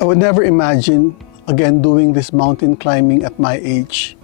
I would never imagine again doing this mountain climbing at my age.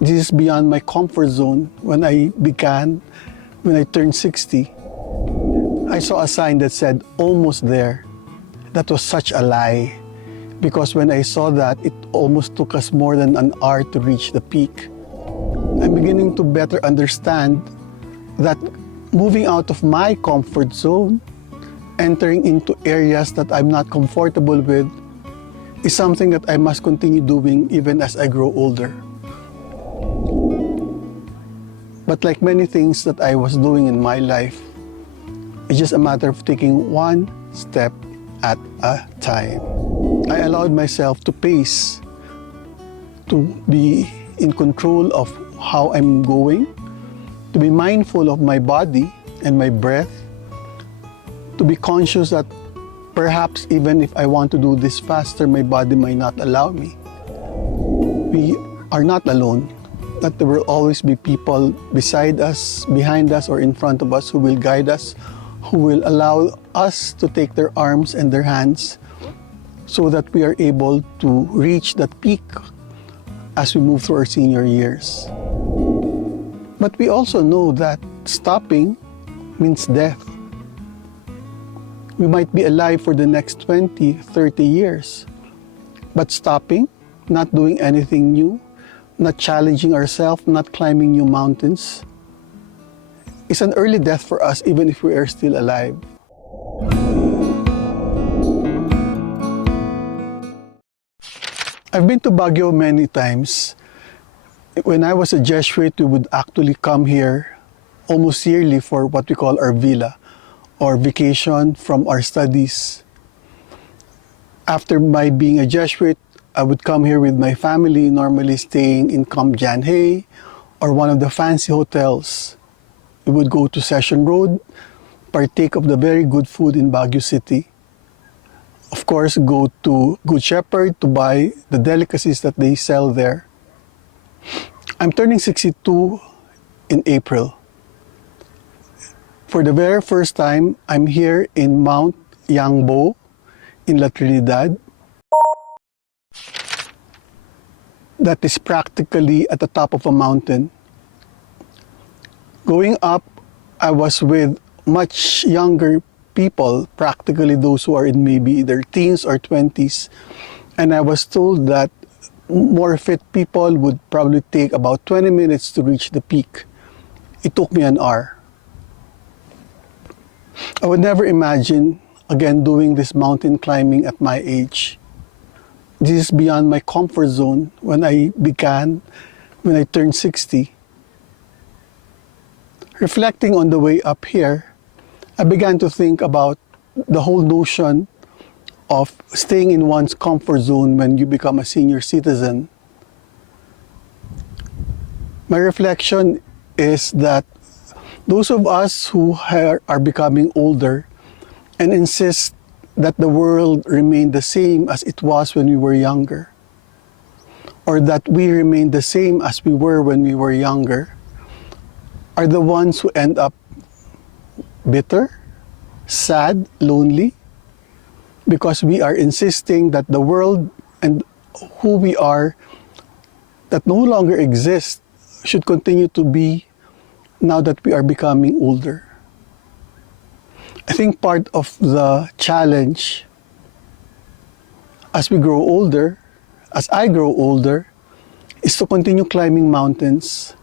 This is beyond my comfort zone. When I turned 60, I saw a sign that said, "Almost there." That was such a lie, because when I saw that, it almost took us more than an hour to reach the peak. I'm beginning to better understand that moving out of my comfort zone, entering into areas that I'm not comfortable with, is something that I must continue doing even as I grow older. But like many things that I was doing in my life, it's just a matter of taking one step at a time. I allowed myself to pace, to be in control of how I'm going, to be mindful of my body and my breath, to be conscious that perhaps even if I want to do this faster, my body might not allow me. We are not alone, that there will always be people beside us, behind us, or in front of us who will guide us, who will allow us to take their arms and their hands so that we are able to reach that peak as we move through our senior years. But we also know that stopping means death. We might be alive for the next 20, 30 years, but stopping, not doing anything new, not challenging ourselves, not climbing new mountains, is an early death for us even if we are still alive. I've been to Baguio many times. When I was a Jesuit, we would actually come here almost yearly for what we call our villa, or vacation from our studies. After my being a Jesuit, I would come here with my family, normally staying in Camp Janhay or one of the fancy hotels. We would go to Session Road, partake of the very good food in Baguio City. Of course, go to Good Shepherd to buy the delicacies that they sell there. I'm turning 62 in April. For the very first time, I'm here in Mount Yangbo in La Trinidad. That is practically at the top of a mountain. Going up, I was with much younger people, practically those who are in maybe their teens or 20s. And I was told that more fit people would probably take about 20 minutes to reach the peak. It took me an hour. I would never imagine again doing this mountain climbing at my age. This is beyond my comfort zone. When I turned 60. Reflecting on the way up here, I began to think about the whole notion of staying in one's comfort zone when you become a senior citizen. My reflection is that those of us who are becoming older and insist that the world remain the same as it was when we were younger, or that we remain the same as we were when we were younger, are the ones who end up bitter, sad, lonely, because we are insisting that the world and who we are that no longer exists should continue to be now that we are becoming older. I think part of the challenge as we grow older, as I grow older, is to continue climbing mountains.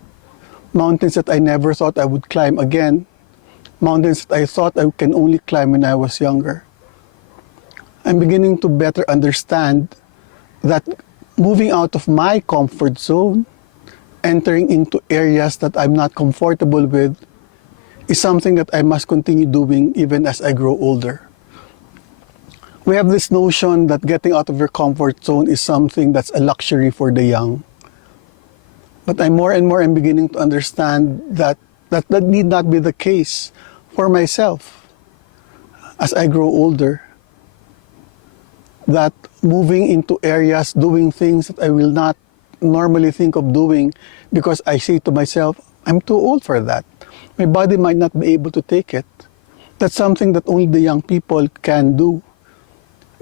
Mountains that I never thought I would climb again. Mountains that I thought I can only climb when I was younger. I'm beginning to better understand that moving out of my comfort zone, entering into areas that I'm not comfortable with, is something that I must continue doing even as I grow older. We have this notion that getting out of your comfort zone is something that's a luxury for the young. But more and more I'm beginning to understand that need not be the case for myself as I grow older. That moving into areas, doing things that I will not normally think of doing because I say to myself, I'm too old for that. My body might not be able to take it. That's something that only the young people can do.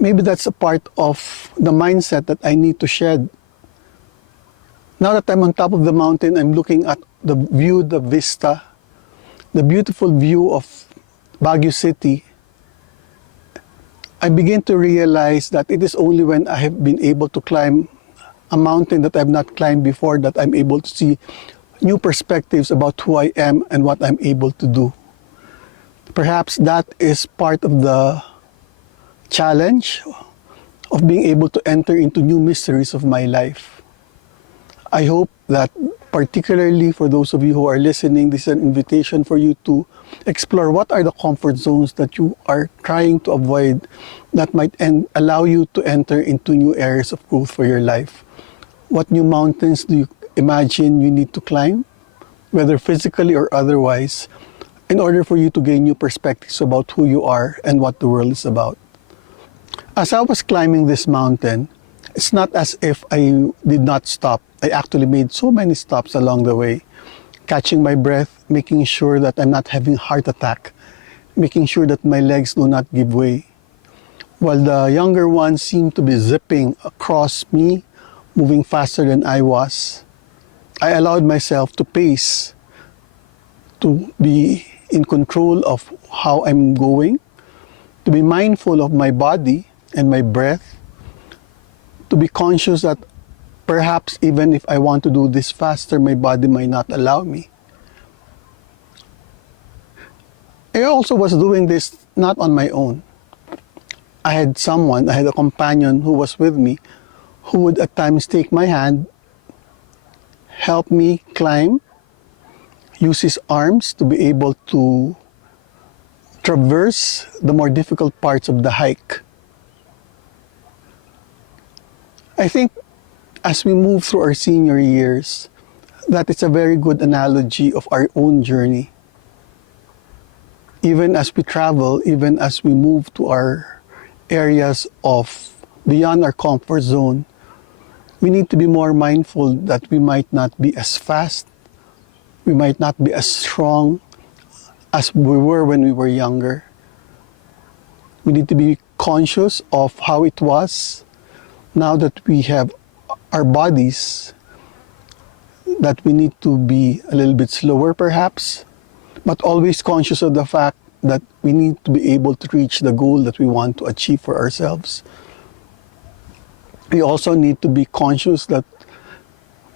maybe that's a part of the mindset that I need to shed. Now that I'm on top of the mountain, I'm looking at the view, the vista, the beautiful view of Baguio City. I begin to realize that it is only when I have been able to climb a mountain that I've not climbed before that I'm able to see new perspectives about who I am and what I'm able to do. Perhaps that is part of the challenge of being able to enter into new mysteries of my life. I hope that particularly for those of you who are listening, this is an invitation for you to explore what are the comfort zones that you are trying to avoid that might allow you to enter into new areas of growth for your life. What new mountains do you imagine you need to climb, whether physically or otherwise, in order for you to gain new perspectives about who you are and what the world is about? As I was climbing this mountain, it's not as if I did not stop. I actually made so many stops along the way, catching my breath, making sure that I'm not having a heart attack, making sure that my legs do not give way. While the younger ones seemed to be zipping across me, moving faster than I was, I allowed myself to pace, to be in control of how I'm going, to be mindful of my body and my breath, to be conscious that perhaps even if I want to do this faster, my body might not allow me. I also was doing this not on my own. I had a companion who was with me, who would at times take my hand, help me climb, use his arms to be able to traverse the more difficult parts of the hike. I think as we move through our senior years, that is a very good analogy of our own journey. Even as we travel, even as we move to our areas of beyond our comfort zone, we need to be more mindful that we might not be as fast, we might not be as strong as we were when we were younger. We need to be conscious of how it was now that we have our bodies, that we need to be a little bit slower perhaps, but always conscious of the fact that we need to be able to reach the goal that we want to achieve for ourselves. We also need to be conscious that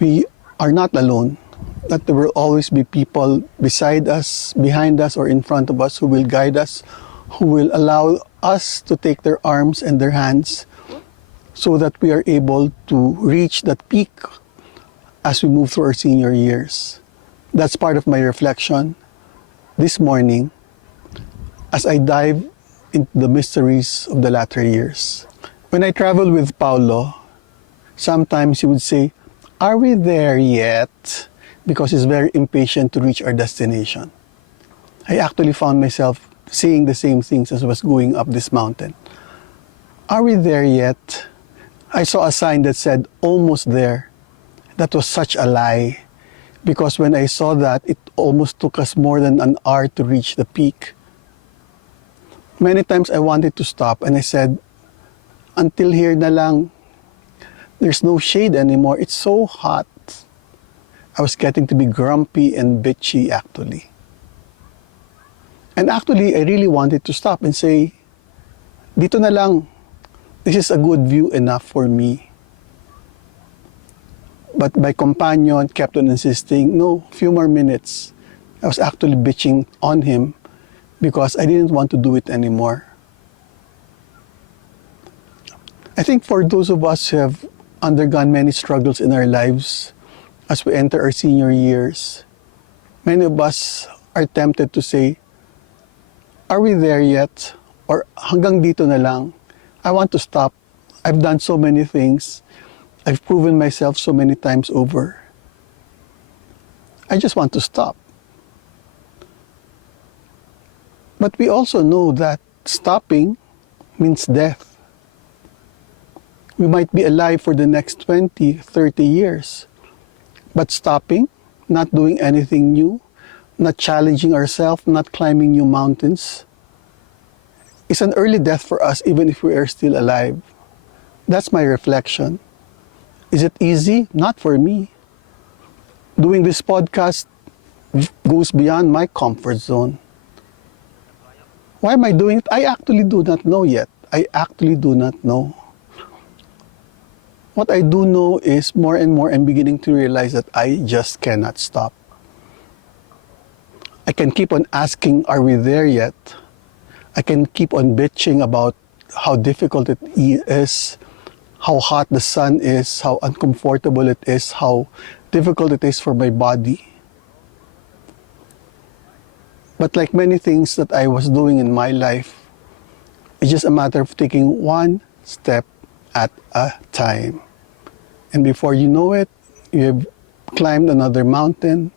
we are not alone, that there will always be people beside us, behind us, or in front of us who will guide us, who will allow us to take their arms and their hands so that we are able to reach that peak as we move through our senior years. That's part of my reflection this morning as I dive into the mysteries of the latter years. When I travel with Paulo, sometimes he would say, "Are we there yet?" Because he's very impatient to reach our destination. I actually found myself saying the same things as I was going up this mountain. Are we there yet? I saw a sign that said, "Almost there." That was such a lie, because when I saw that, it almost took us more than an hour to reach the peak. Many times I wanted to stop and I said, "Until here na lang. There's no shade anymore. It's so hot." I was getting to be grumpy and bitchy actually. And actually, I really wanted to stop and say, "Dito na lang. This is a good view enough for me." But my companion kept on insisting, "No, few more minutes." I was actually bitching on him because I didn't want to do it anymore. I think for those of us who have undergone many struggles in our lives as we enter our senior years, many of us are tempted to say, "Are we there yet?" Or "Hanggang dito na lang. I want to stop. I've done so many things. I've proven myself so many times over. I just want to stop." But we also know that stopping means death. We might be alive for the next 20, 30 years. But stopping, not doing anything new, not challenging ourselves, not climbing new mountains, is an early death for us even if we are still alive. That's my reflection. Is it easy? Not for me. Doing this podcast goes beyond my comfort zone. Why am I doing it? I actually do not know yet. I actually do not know. What I do know is more and more I'm beginning to realize that I just cannot stop. I can keep on asking, are we there yet? I can keep on bitching about how difficult it is, how hot the sun is, how uncomfortable it is, how difficult it is for my body. But like many things that I was doing in my life, it's just a matter of taking one step at a time. And before you know it, you have climbed another mountain,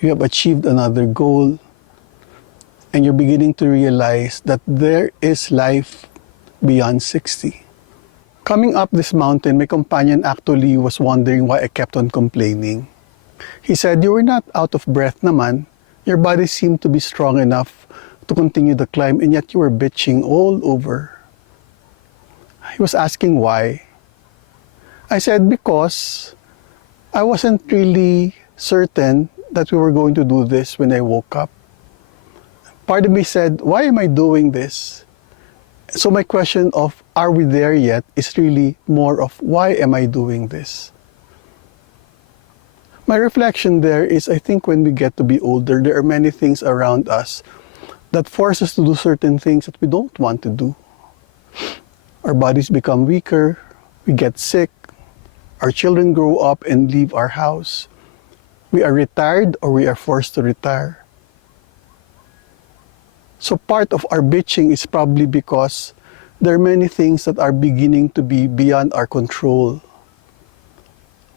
you have achieved another goal, and you're beginning to realize that there is life beyond 60. Coming up this mountain, my companion actually was wondering why I kept on complaining. He said, "You were not out of breath naman. Your body seemed to be strong enough to continue the climb, and yet you were bitching all over." He was asking why. I said, because I wasn't really certain that we were going to do this when I woke up. Part of me said, why am I doing this? So my question of, are we there yet, is really more of, why am I doing this? My reflection there is, I think when we get to be older, there are many things around us that force us to do certain things that we don't want to do. Our bodies become weaker, we get sick, our children grow up and leave our house. We are retired or we are forced to retire. So part of our bitching is probably because there are many things that are beginning to be beyond our control.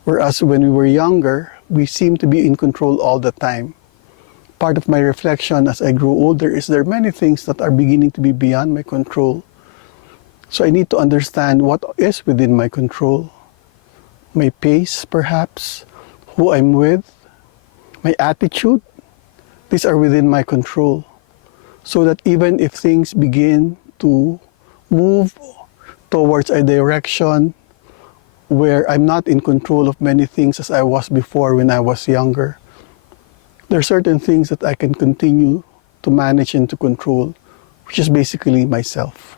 Whereas when we were younger, we seem to be in control all the time. Part of my reflection as I grow older is there are many things that are beginning to be beyond my control. So I need to understand what is within my control. My pace, perhaps, who I'm with, my attitude, these are within my control. So that even if things begin to move towards a direction where I'm not in control of many things as I was before when I was younger, there are certain things that I can continue to manage and to control, which is basically myself.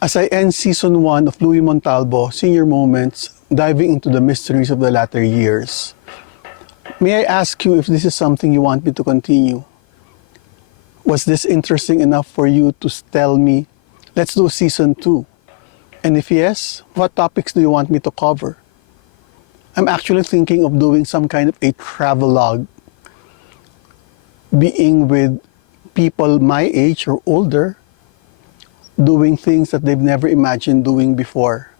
As I end Season 1 of Louie Montalbo, Senior Moments, diving into the mysteries of the latter years, may I ask you if this is something you want me to continue? Was this interesting enough for you to tell me, let's do Season 2? And if yes, what topics do you want me to cover? I'm actually thinking of doing some kind of a travelogue, being with people my age or older, doing things that they've never imagined doing before.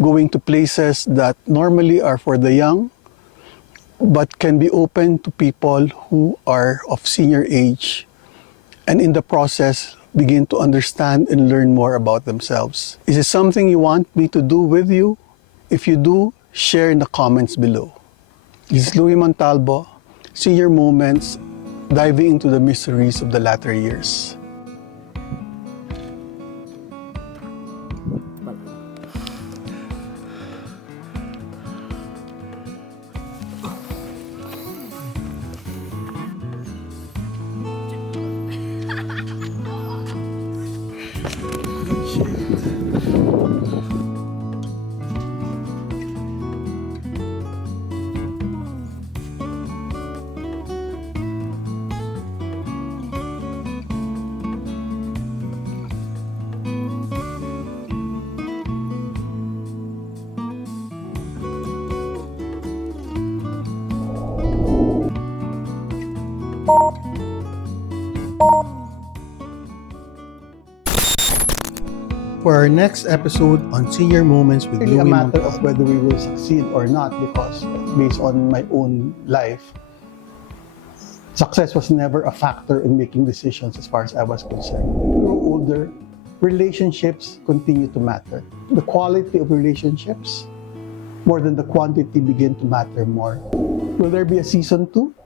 Going to places that normally are for the young, but can be open to people who are of senior age, and in the process, begin to understand and learn more about themselves. Is it something you want me to do with you? If you do, share in the comments below. This is Louie Montalbo, Senior Moments, diving into the mysteries of the latter years. For our next episode on Senior Moments with Louie Montalbo, a matter of whether we will succeed or not, because based on my own life, success was never a factor in making decisions as far as I was concerned. As we grow older, relationships continue to matter. The quality of relationships, more than the quantity, begin to matter more. Will there be a Season 2?